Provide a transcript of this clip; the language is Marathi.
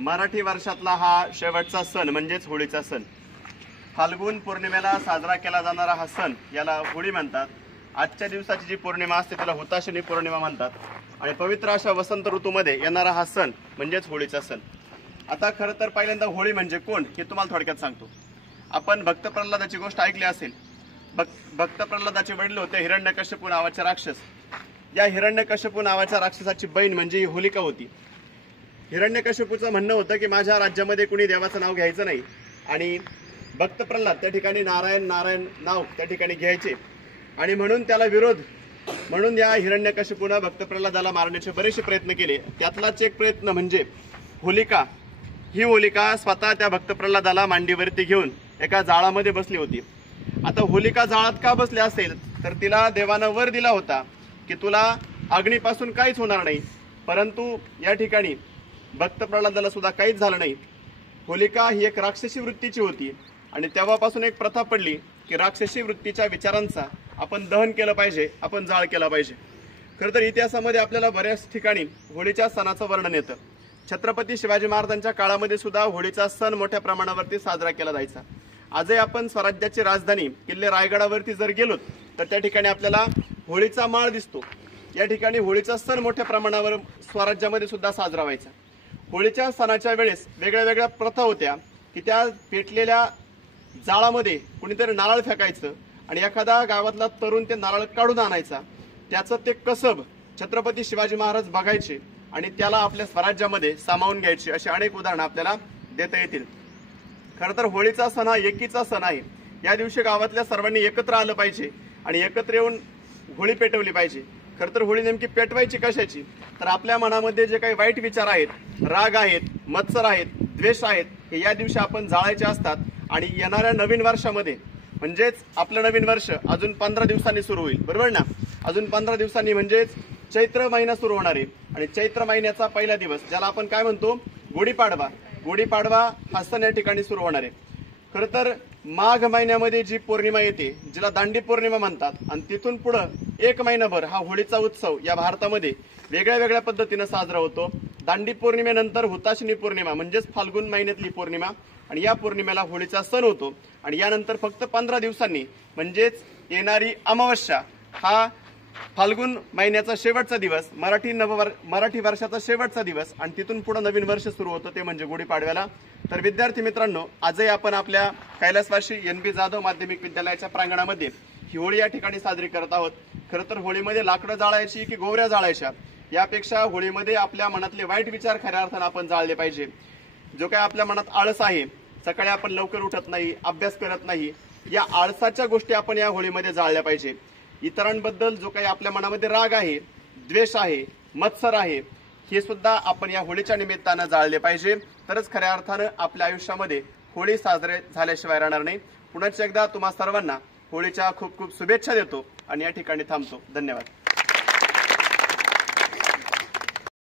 मराठी वर्षातला हा शेवटचा सण म्हणजेच होळीचा सण। फाल्गुन पौर्णिमेला साजरा केला जाणारा हा सण याला होळी म्हणतात। आजच्या दिवसाची जी पौर्णिमा असते त्याला हुताशनी पौर्णिमा म्हणतात आणि पवित्र अशा वसंत ऋतूमध्ये येणारा हा सण म्हणजेच होळीचा सण। आता खरं तर पहिल्यांदा होळी म्हणजे कोण हे तुम्हाला थोडक्यात सांगतो। आपण भक्त प्रल्हादाची गोष्ट ऐकली असेल। भक्त प्रल्हादाचे वडील होते हिरण्यकश्यपू नावाचे राक्षस। या हिरण्यकश्यपू नावाच्या राक्षसाची बहीण म्हणजे ही होलिका होती। हिरण्यकश्यपूचं म्हणणं होतं की माझ्या राज्यामध्ये कुणी देवाचं नाव घ्यायचं नाही आणि भक्त प्रल्हाद त्या ठिकाणी नारायण नारायण नाव त्या ठिकाणी घ्यायचे आणि म्हणून त्याला विरोध म्हणून या हिरण्यकश्यपूने भक्त प्रल्हादाला मारण्याचे बरेचसे प्रयत्न केले। त्यातलाच एक प्रयत्न म्हणजे होलिका। ही होलिका स्वतः त्या भक्त प्रल्हादाला मांडीवरती घेऊन एका जाळामध्ये बसली होती। आता होलिका जाळात का बसली असेल तर तिला देवानं वर दिला होता की तुला अग्नीपासून काहीच होणार नाही, परंतु या ठिकाणी भक्त प्रल्हादाला सुद्धा काहीच झालं नाही। होलिका ही एक राक्षसी वृत्तीची होती आणि तेव्हापासून एक प्रथा पडली की राक्षसी वृत्तीच्या विचारांचा आपण दहन केलं पाहिजे, आपण जाळ केला पाहिजे। खरं तर इतिहासामध्ये आपल्याला बऱ्याच ठिकाणी होळीच्या सणाचं वर्णन येतं। छत्रपती शिवाजी महाराजांच्या काळामध्ये सुद्धा होळीचा सण मोठ्या प्रमाणावरती साजरा केला जायचा। आजही आपण स्वराज्याची राजधानी किल्ले रायगडावरती जर गेलो तर त्या ठिकाणी आपल्याला होळीचा माळ दिसतो। या ठिकाणी होळीचा सण मोठ्या प्रमाणावर स्वराज्यामध्ये सुद्धा साजरा व्हायचा। होळीच्या सणाच्या वेळेस वेगळ्या वेगळ्या प्रथा होत्या की त्या पेटलेल्या जाळामध्ये कुणीतरी नारळ फेकायचं आणि एखादा गावातला तरुण ते नारळ काढून आणायचा। त्याचं ते कसब छत्रपती शिवाजी महाराज बघायचे आणि त्याला आपल्या स्वराज्यामध्ये सामावून घ्यायचे। अशी अनेक उदाहरणं आपल्याला देता येतील। खरं तर होळीचा सण हा एकीचा सण आहे। या दिवशी गावातल्या सर्वांनी एकत्र आलं पाहिजे आणि एकत्र येऊन होळी पेटवली पाहिजे। खरं तर होळी नेमकी पेटवायची कशाची तर आपल्या मनामध्ये जे काही वाईट विचार आहेत, राग आहेत, मत्सर आहेत, द्वेष आहेत हे या दिवशी आपण जाळायचे असतात आणि येणाऱ्या नवीन वर्षामध्ये म्हणजेच आपलं नवीन वर्ष अजून 15 दिवसांनी सुरू होईल, बरोबर ना। अजून 15 दिवसांनी म्हणजेच चैत्र महिना सुरू होणार आहे आणि चैत्र महिन्याचा पहिला दिवस ज्याला आपण काय म्हणतो गुढीपाडवा। गुढीपाडवा हा सण या ठिकाणी सुरू होणार आहे। खरं तर माघ महिन्यामध्ये जी पौर्णिमा येते जिला दांडी पौर्णिमा म्हणतात आणि तिथून पुढे एक महिनाभर हा होळीचा उत्सव या भारतामध्ये वेगळ्या वेगळ्या पद्धतीने साजरा होतो। दांडी पौर्णिमेनंतर हुताशनी पौर्णिमा म्हणजेच फाल्गुन महिन्यातली पौर्णिमा आणि या पौर्णिमेला होळीचा सण होतो आणि यानंतर फक्त 15 दिवसांनी म्हणजेच येणारी अमावस्या हा फाल्गुन महिन्याचा शेवटचा दिवस, मराठी वर्षाचा शेवटचा दिवस आणि तिथून पुढे नवीन वर्ष सुरू होतं ते म्हणजे गुढीपाडव्याला। तर विद्यार्थी मित्रांनो, आजही आपण आपल्या कैलासवासी NB जाधव माध्यमिक विद्यालयाच्या प्रांगणामध्ये ही होळी या ठिकाणी साजरी करत आहोत। खरं तर होळीमध्ये लाकडं जाळायची की गोवऱ्या जाळायच्या यापेक्षा होळीमध्ये आपल्या मनातले वाईट विचार खऱ्या अर्थाने आपण जाळले पाहिजे। जो काही आपल्या मनात आळस आहे, सकाळी आपण लवकर उठत नाही, अभ्यास करत नाही, या आळसाच्या गोष्टी आपण या होळीमध्ये जाळल्या पाहिजे। इतरांबद्दल जो काही आपल्या मनामध्ये राग आहे, द्वेष आहे, मत्सर आहे हे सुद्धा आपण या होळीच्या निमित्तानं जाळले पाहिजे। तरच खऱ्या अर्थानं आपल्या आयुष्यामध्ये होळी साजरे झाल्याशिवाय राहणार नाही। पुन्हा एकदा तुम्हा सर्वांना होळीच्या खूप खूप शुभेच्छा देतो आणि या ठिकाणी थांबतो। धन्यवाद।